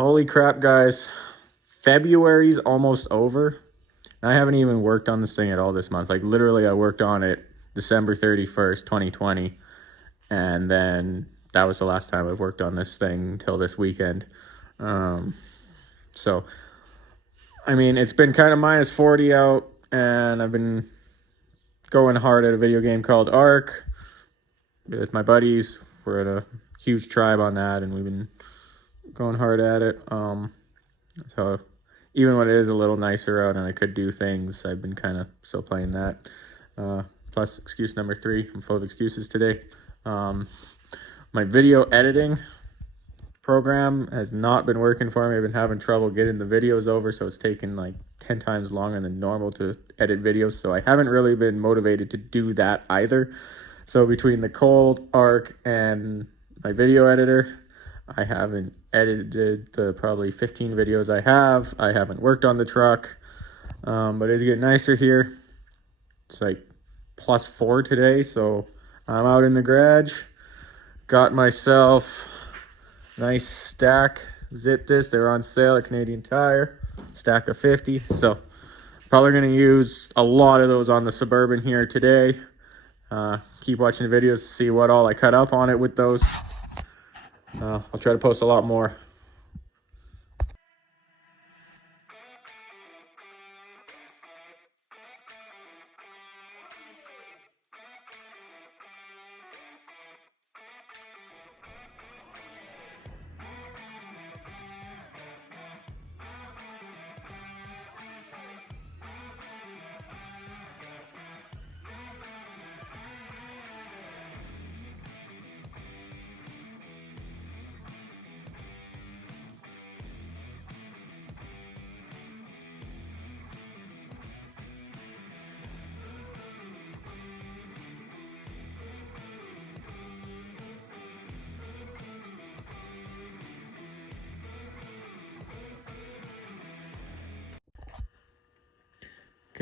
Holy crap, guys. February's almost over. I haven't even worked on this thing at all this month. Like, literally, I worked on it December 31st, 2020. And then that was the last time I've worked on this thing until this weekend. So, I mean, it's been kind of minus 40 out, and I've been going hard at a video game called Ark with my buddies. We're at a huge tribe on that, and we've been going hard at it. So even when it is a little nicer out and I could do things, I've been kind of still playing that. Plus excuse number 3, I'm full of excuses today. My video editing program has not been working for me. I've been having trouble getting the videos over, so it's taken like 10 times longer than normal to edit videos. So I haven't really been motivated to do that either. So between the cold, Ark, and my video editor, I haven't edited the probably 15 videos I have. I haven't worked on the truck, but it's getting nicer here. It's like plus 4 today, so I'm out in the garage. Got myself a nice stack. Zip this. They're on sale at Canadian Tire. Stack of 50. So probably going to use a lot of those on the Suburban here today. Keep watching the videos to see what all I cut up on it with those. I'll try to post a lot more.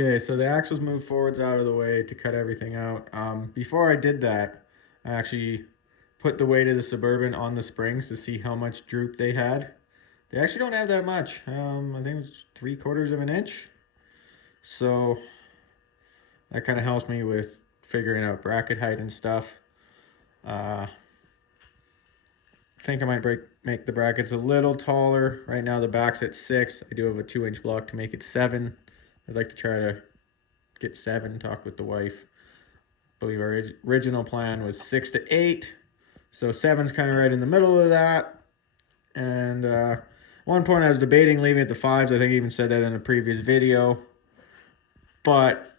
Okay, so the axles move forwards out of the way to cut everything out. Before I did that, I actually put the weight of the Suburban on the springs to see how much droop they had. They actually don't have that much. I think it was 3/4 of an inch. So that kind of helps me with figuring out bracket height and stuff. I think I might make the brackets a little taller. Right now the back's at 6. I do have a 2-inch block to make it 7. I'd like to try to get 7, talk with the wife. I believe our original plan was 6 to 8. So 7's kind of right in the middle of that. And at one point I was debating leaving it to 5s. I think I even said that in a previous video. But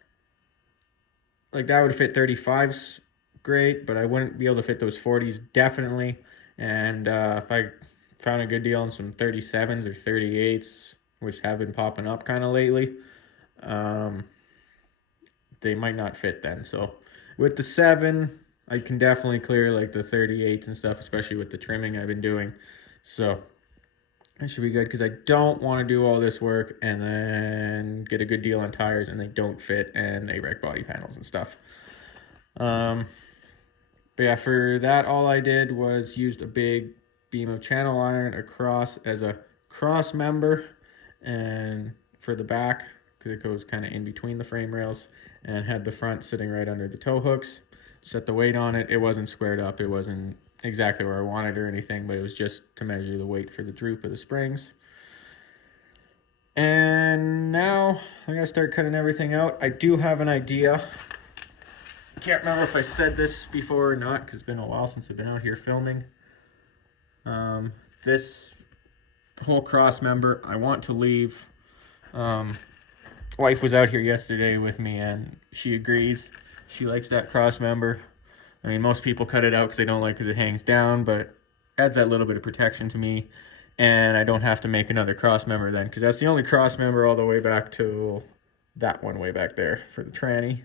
like that would fit 35s great, but I wouldn't be able to fit those 40s definitely. And if I found a good deal on some 37s or 38s, which have been popping up kind of lately, they might not fit then. So with the 7, I can definitely clear like the 38s and stuff, especially with the trimming I've been doing. So that should be good, because I don't want to do all this work and then get a good deal on tires and they don't fit and they wreck body panels and stuff. But yeah, for that, all I did was used a big beam of channel iron across as a cross member, and for the back, because it goes kind of in between the frame rails, and had the front sitting right under the tow hooks. Set the weight on it. It wasn't squared up. It wasn't exactly where I wanted or anything, but it was just to measure the weight for the droop of the springs. And now I gotta start cutting everything out. I do have an idea. Can't remember if I said this before or not, because it's been a while since I've been out here filming. This whole cross member I want to leave. Wife was out here yesterday with me and she agrees. She likes that cross member. I mean, most people cut it out because they don't like it because it hangs down, but adds that little bit of protection to me, and I don't have to make another cross member then, because that's the only cross member all the way back to that one way back there for the tranny.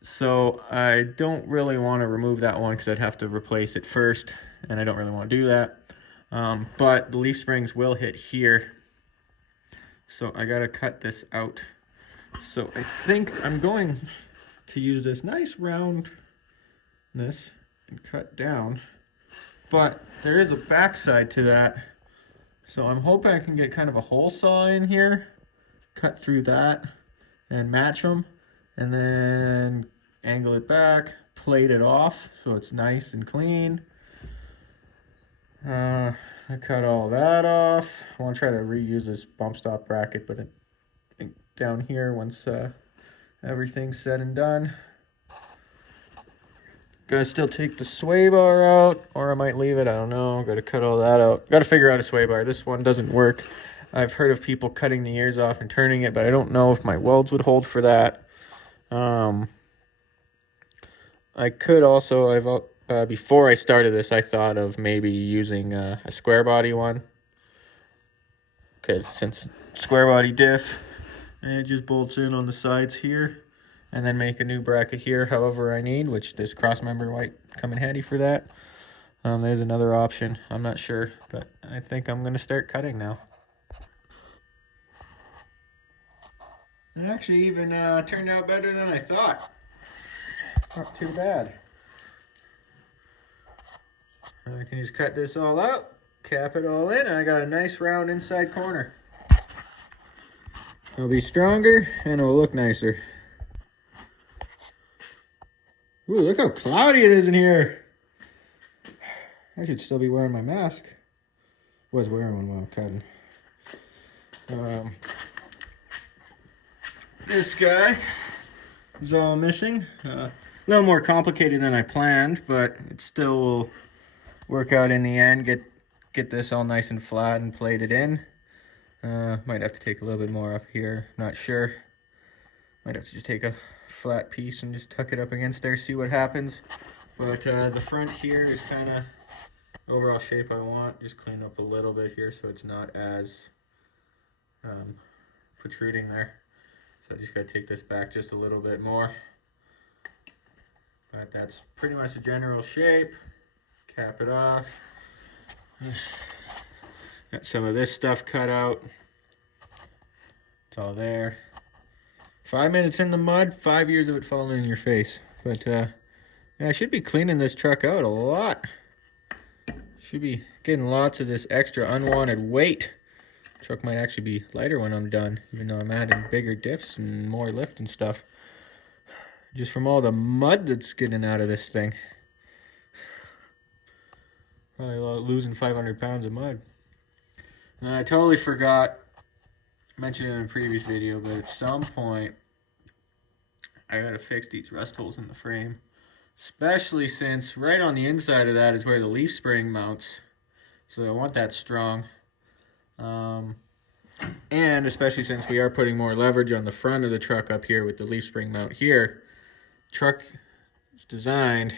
So I don't really want to remove that one because I'd have to replace it first, and I don't really want to do that. But the leaf springs will hit here, so I gotta cut this out. So I think I'm going to use this nice roundness and cut down, but there is a backside to that So I'm hoping I can get kind of a hole saw in here, cut through that, and match them, and then angle it back, plate it off so it's nice and clean. I cut all that off. I want to try to reuse this bump stop bracket, but down here once everything's said and done. Gotta still take the sway bar out, or I might leave it, I don't know. Gotta cut all that out. Gotta figure out a sway bar. This one doesn't work. I've heard of people cutting the ears off and turning it, but I don't know if my welds would hold for that. I could also, before I started this, I thought of maybe using a square body one. Because since square body diff, it just bolts in on the sides here. And then make a new bracket here however I need, which this cross member might come in handy for that. There's another option. I'm not sure, but I think I'm going to start cutting now. It actually even turned out better than I thought. Not too bad. I can just cut this all out, cap it all in, and I got a nice round inside corner. It'll be stronger and it'll look nicer. Ooh, look how cloudy it is in here. I should still be wearing my mask. Was wearing one while cutting. This guy is all missing. A little more complicated than I planned, but it still will work out in the end. Get this all nice and flat and plated in. Might have to take a little bit more off here. Not sure. Might have to just take a flat piece and just tuck it up against there, see what happens. But the front here is kind of overall shape I want. Just clean up a little bit here so it's not as protruding there. So I just got to take this back just a little bit more. But that's pretty much the general shape. Cap it off. Got some of this stuff cut out. It's all there. 5 minutes in the mud, 5 years of it falling in your face. But yeah, I should be cleaning this truck out a lot. Should be getting lots of this extra unwanted weight. Truck might actually be lighter when I'm done, even though I'm adding bigger diffs and more lift and stuff. Just from all the mud that's getting out of this thing. Probably losing 500 pounds of mud. And I totally forgot, mentioned it in a previous video, but at some point I gotta fix these rust holes in the frame, especially since right on the inside of that is where the leaf spring mounts, so I want that strong. And especially since we are putting more leverage on the front of the truck up here with the leaf spring mount here. Truck is designed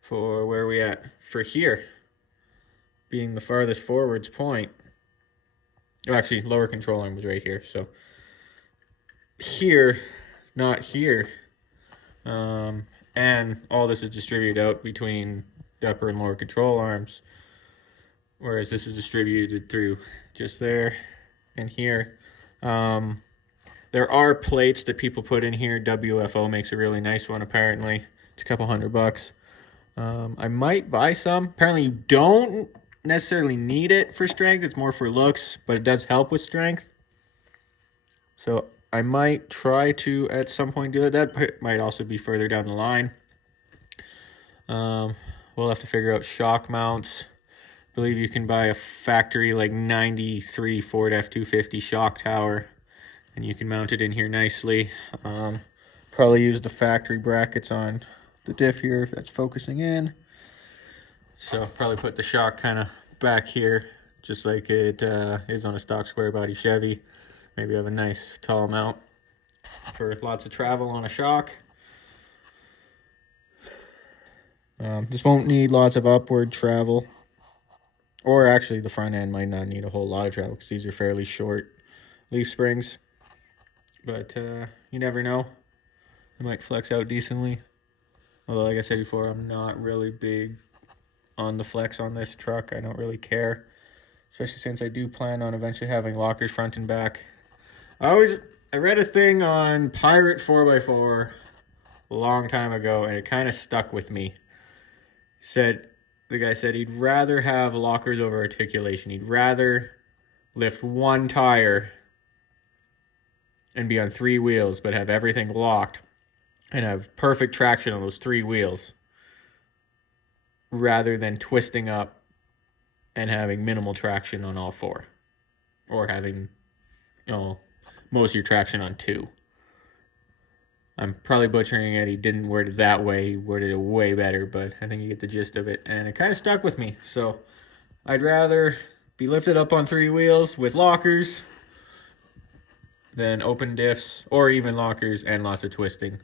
for where we at, for here being the farthest forwards point. Oh, actually, lower control arm was right here, so here, not here. And all this is distributed out between the upper and lower control arms, whereas this is distributed through just there and here. There are plates that people put in here. WFO makes a really nice one, apparently. It's a couple $100. I might buy some. Apparently you don't necessarily need it for strength. It's more for looks, but it does help with strength. So I might try to at some point do it. That might also be further down the line. We'll have to figure out shock mounts. I believe you can buy a factory like 93 Ford F250 shock tower, and you can mount it in here nicely. Probably use the factory brackets on the diff here if that's focusing in. So probably put the shock kind of back here, just like it is on a stock square body Chevy. Maybe have a nice tall mount for lots of travel on a shock. This won't need lots of upward travel. Or actually, the front end might not need a whole lot of travel because these are fairly short leaf springs. But you never know. It might flex out decently. Although, like I said before, I'm not really big on the flex on this truck. I don't really care. Especially since I do plan on eventually having lockers front and back. I read a thing on Pirate 4x4 a long time ago, and it kind of stuck with me. It said, the guy said he'd rather have lockers over articulation. He'd rather lift one tire and be on 3 wheels, but have everything locked and have perfect traction on those 3 wheels, rather than twisting up and having minimal traction on all 4, or having, most of your traction on 2. I'm probably butchering it. He didn't word it that way. He worded it way better, but I think you get the gist of it, and it kind of stuck with me. So I'd rather be lifted up on 3 wheels with lockers than open diffs, or even lockers and lots of twisting.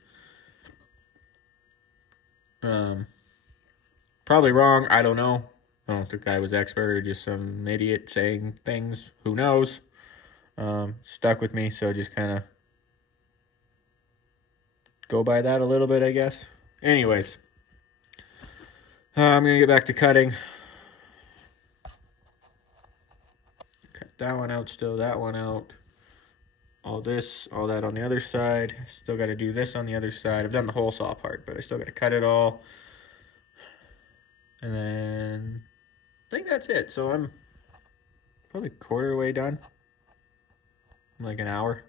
Probably wrong. I don't know. I don't know if the guy was expert or just some idiot saying things. Who knows? Stuck with me, so just kind of go by that a little bit, I guess. Anyways, I'm going to get back to cutting. Cut that one out still, that one out. All this, all that on the other side. Still got to do this on the other side. I've done the whole saw part, but I still got to cut it all. And then I think that's it. So I'm probably quarter way done. Like an hour.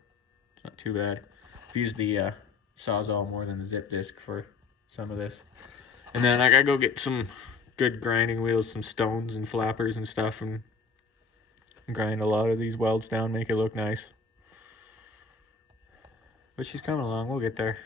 It's not too bad. I've used the Sawzall more than the zip disc for some of this. And then I gotta go get some good grinding wheels, some stones and flappers and stuff, and grind a lot of these welds down, make it look nice. But she's coming along. We'll get there.